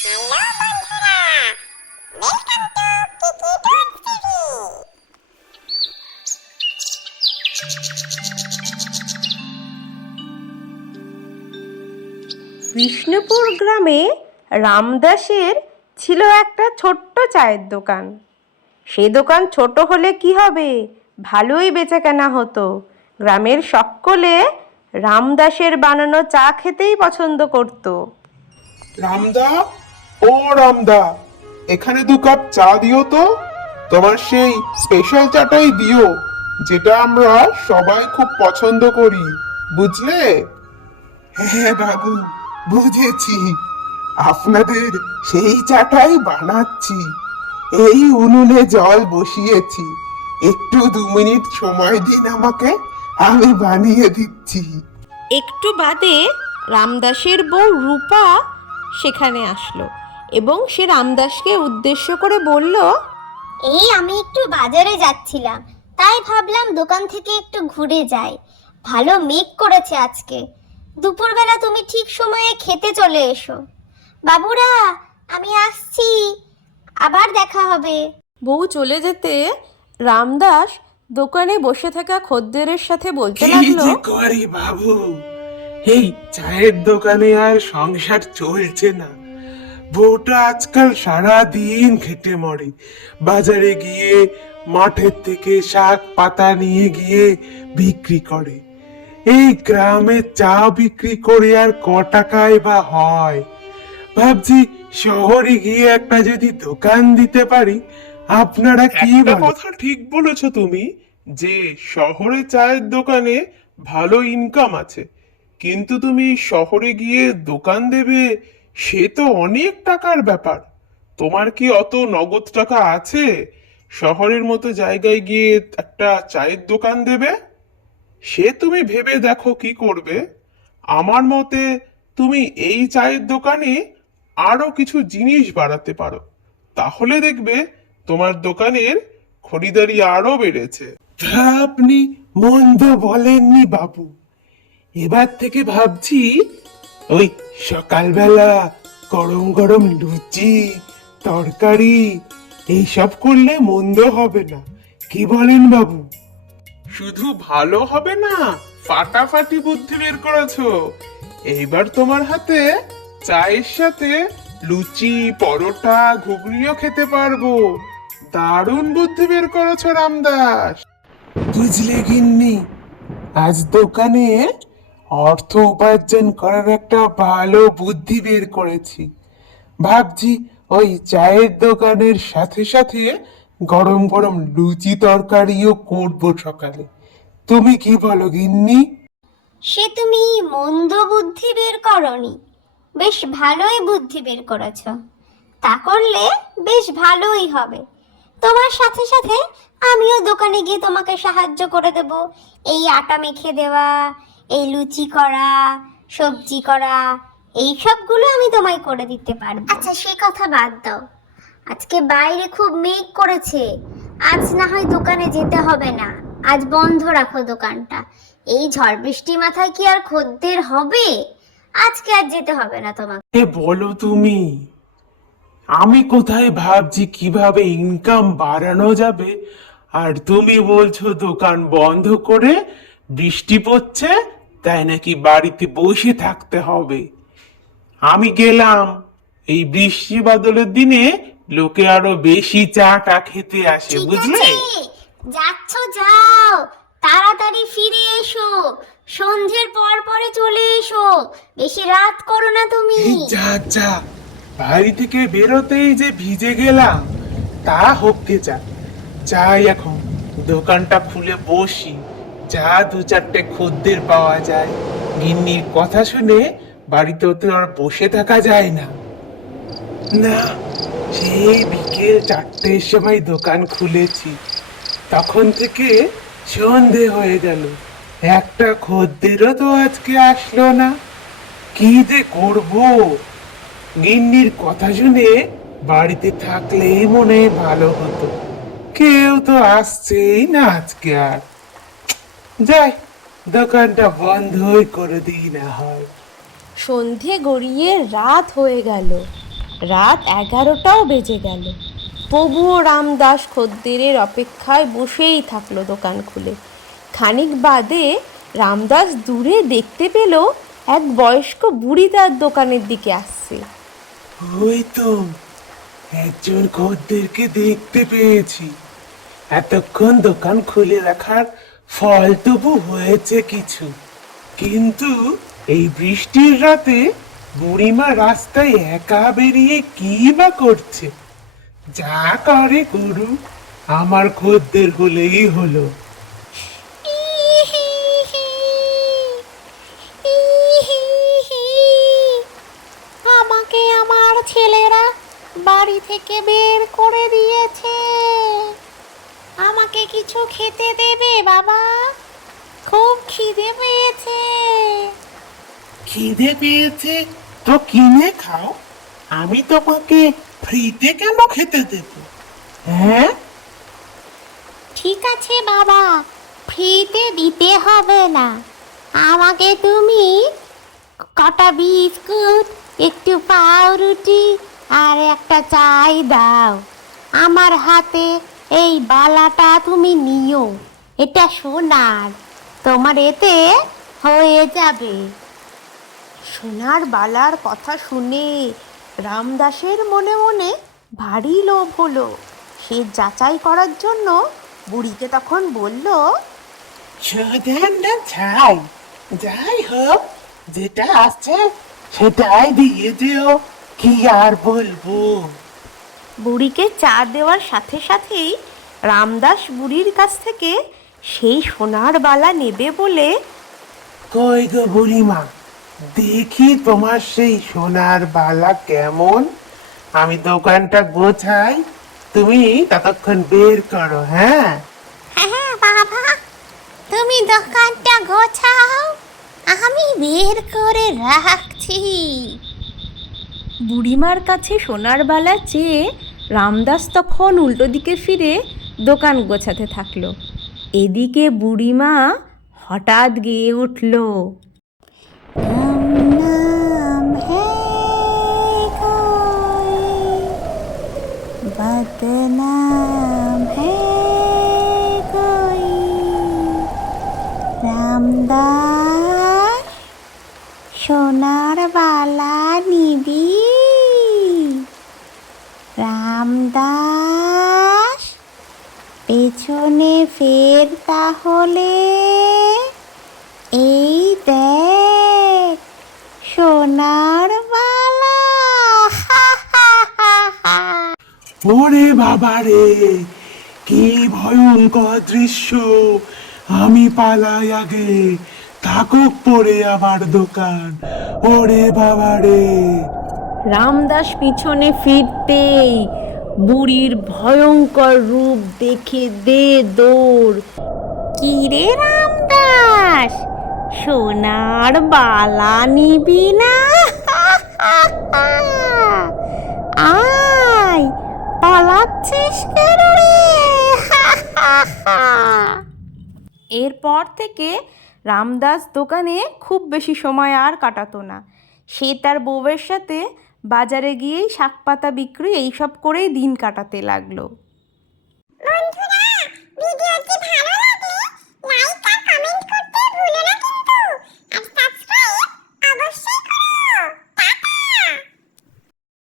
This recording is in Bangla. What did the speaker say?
হ্যালো বন্ধুরা, welcome to Kiki dots TV. Bishnupur গ্রামে রামদাসের ছিল একটা ছোট্ট চায়ের দোকান। সেই দোকান ছোট হলে কি হবে, ভালোই বেচাকেনা হতো। গ্রামের সকলে রামদাসের বানানো চা খেতেই পছন্দ করত। রামদা, ও রামদা, এখানে 2 কাপ চা দিও তো। তোমার সেই স্পেশাল চাটাই দিও, যেটা আমরা সবাই খুব পছন্দ করি, বুঝলে? হ্যাঁ বাবু, বুঝেছি। আপনাদের সেই চাটাই বানাচ্ছি। এই উনুনে জল বসিয়েছি, একটু 2 মিনিট সময় দিন আমাকে, আমি বানিয়ে দিচ্ছি। একটু বাদে রামদাসের বউ রূপা সেখানে আসলো এবং সে রামদাসকে উদ্দেশ্য করে বলল, এই আমি একটু বাজারে যাচ্ছিলাম, তাই ভাবলাম দোকান থেকে একটু ঘুরে যাই। ভালো মেঘ করেছে আজকে। দুপুরবেলা তুমি ঠিক সময়ে খেতে চলে এসো। বাবুরা, আমি আসছি, আবার দেখা হবে। বউ চলে যেতে রামদাস দোকানে বসে থাকা খদ্দেরের সাথে বলতে কি লাগলো, যে করি বাবু, এই চায়ের দোকানে আর সংসার চলছে না। বউটা আজকাল সারা দিন খেটে মরে, বাজারে গিয়ে মাঠের থেকে শাক পাতা নিয়ে গিয়ে বিক্রি করে। এই গ্রামে চা বিক্রি করে আর টাকায় বা হয়। ভাবছি শহরে গিয়ে একটা যদি দোকান দিতে পারি। আপনারা কি বলেন? কথা ঠিক বলেছো তুমি, যে শহরে চায়ের দোকানে ভালো ইনকাম আছে, কিন্তু তুমি শহরে গিয়ে দোকান দেবে, সে তো অনেক টাকার ব্যাপার। তোমার কি অত নগদ টাকা আছে শহরের মতো জায়গায় গিয়ে একটা চায়ের দোকান দেবে? সে তুমি ভেবে দেখো কি করবে। আমার মতে তুমি এই চায়ের দোকানে আরো কিছু জিনিস বাড়াতে পারো, তাহলে দেখবে তোমার দোকানের খরিদারি আরো বেড়েছে। তা আপনি মন্দ বলেননি বাবু। এবার থেকে ভাবছি ওই সকালবেলা গরম গরম লুচি তরকারি এইসব করলে মন্দ হবে না, কি বলেন বাবু? শুধু ভালো হবে না, ফাটাফাটি বুদ্ধি বের করেছো। এইবার তোমার হাতে চায়ের সাথে লুচি পরোটা ঘুগনিও খেতে পারবো। দারুণ বুদ্ধি বের করেছো রামদাস। বুঝলে গিন্নি, আজ দোকানে অর্থ উপার্জন করার একটা ভালো বুদ্ধি বের করেছি। ভাবছি ওই চায়ের দোকানের সাথে সাথে গরম গরম লুচি তরকারিও করবো সকালে। তুমি কি বলো গিন্নি? সে তুমি মন্দ বুদ্ধি বের করনি, বেশ ভালোই বুদ্ধি বের করেছ। তা করলে বেশ ভালোই হবে। তোমার সাথে সাথে আমিও দোকানে গিয়ে তোমাকে সাহায্য করে দেব। এই আটা মেখে দেওয়া, এই লুচি করা, সবজি করা, এই সবগুলো আমি তোমায় করে দিতে পারবো। আচ্ছা, সে কথা বাদ দাও। আজকে বাইরে খুব মেঘ করেছে, আজ না হয় দোকানে যেতে হবে না। আজ বন্ধ রাখো দোকানটা। এই ঝড় বৃষ্টি মাথায় কি আর খদ্দের হবে? আজকে আর যেতে হবে না তোমাকে। এ বলো তুমি, আমি কোথায় ভাবছি কিভাবে ইনকাম বাড়ানো যাবে, আর তুমি বলছো দোকান বন্ধ করে বৃষ্টি পড়ছে তাই নাকি বাড়িতে বসে থাকতে হবে। আমি গেলাম, এই বৃষ্টি বাদলের দিনে লোকে আরো বেশি চাটা খেতে আসে, ঠিক বুঝলে? আছে, যাচ্ছ যাও, তাড়াতাড়ি ফিরে এসো। সন্ধ্যের পর পরে চলে এসো, বেশি রাত করো না তুমি। এই যা যা, বাড়ি থেকে বেরোতেই যে ভিজে গেলাম, তা হোককে যা। যাই এখন দোকানটা খুলে বসি, যা 2-4টে খদ্দের পাওয়া যায়। গিন্নির কথা শুনে বাড়িতে তো আর বসে থাকা যায় না। না, সেই বিকেল 4টের সময় দোকান খুলেছি, তখন থেকে সন্ধে হয়ে গেল, একটা খদ্দেরও তো আজকে আসলো না। কি যে করব, গিন্নির কথা শুনে বাড়িতে থাকলেই মনে ভালো হতো, কেউ তো আসছেই না আজকে আর। যাই, দোকানটা বন্ধই করে দিই না হয়। সন্ধে গড়িয়ে রাত হয়ে গেল। রাত 11টাও বেজে গেল, তবুও রামদাস খদ্দেরের অপেক্ষায় বসেই থাকলো দোকান খুলে। খানিক বাদে রামদাস দূরে দেখতে পেল এক বয়স্ক বুড়ি তার দোকানের দিকে আসছে। ওই তো একজন খদ্দেরকে দেখতে পেয়েছি। এতক্ষণ দোকান খুলে রাখার ফল তবু হয়েছে কিছু, কিন্তু এই বৃষ্টির রাতে বুড়িমা রাস্তায় একা বেরিয়ে কি বা করছে? যা করে করুক, আমার খদ্দের হলেই হলো। আমাকে আমার ছেলেরা বাড়ি থেকে বের করে দিয়েছে। আমাকে কিছু খেতে দেবে বাবা, খুব খিদে পেয়েছে। খিদে পেয়েছে তো কিনে খাও, আমি তোমাকে ফ্রিতে কেন খেতে দেব? হ্যাঁ, ঠিক আছে বাবা, ফ্রিতে দিতে হবে না। আমাকে তুমি কটা বিস্কুট, একটু পাউরুটি আর একটা চাই দাও। আমার হাতে এই বালাটা তুমি নিও, এটা সোনার, তোমার এতে হয়ে যাবে। সোনার বালার কথা শুনে রামদাসের মনে মনে ভারী লোভ হলো। সে যাচাই করার জন্য বুড়িকে তখন বলল, সাধারণ না ছাই, যাই হোক যেটা আছে সেটাই দিয়ে যেও, কি আর বলবো। বুড়িকে চা দেওয়ার সাথে সাথেই রামদাস বুড়ির কাছ থেকে সেই সোনার বালা নেবে বলে, কই গো বুড়িমা, দেখি তোমার সেই সোনার বালা কেমন। আমি দোকানটা গোছাই, তুমি ততক্ষণ বের করো। হ্যাঁ, হ্যাঁ বাবা, তুমি দোকানটা গোছাও, আমি বের করে রাখছি। বুড়িমার কাছে সোনার বালা চেয়ে রামদাস তখন উল্টো দিকে ফিরে দোকান গোছাতে থাকলো। এদিকে বুড়িমা হঠাৎ গেয়ে উঠল, नाम है कोई, बदनाम है कोई, रामदास সোনার বালা নিবি? রামদাস, পেছনে ফের তাহলে, এই দেখ সোনার বালা। ওরে বাবা রে, কি ভয়ঙ্কর দৃশ্য! আমি পালাই আগে, থাকুক পড়ে আমার দোকান। ওরে বাবা রে! রামদাস পিছনে ফিরতেই বুড়ির ভয়ঙ্কর রূপ দেখে দে দৌড়। কি রে রামদাস, সোনার বালা নিবি না? আয়, পালাচ্ছিস কেন রে? এরপর থেকে রামদাস দোকানে খুব বেশি সময় আর কাটাতো না। সে তার বউয়ের সাথে বাজারে গিয়েই শাক পাতা বিক্রি এইসব করেই দিন কাটাতে লাগলো। বন্ধুরা,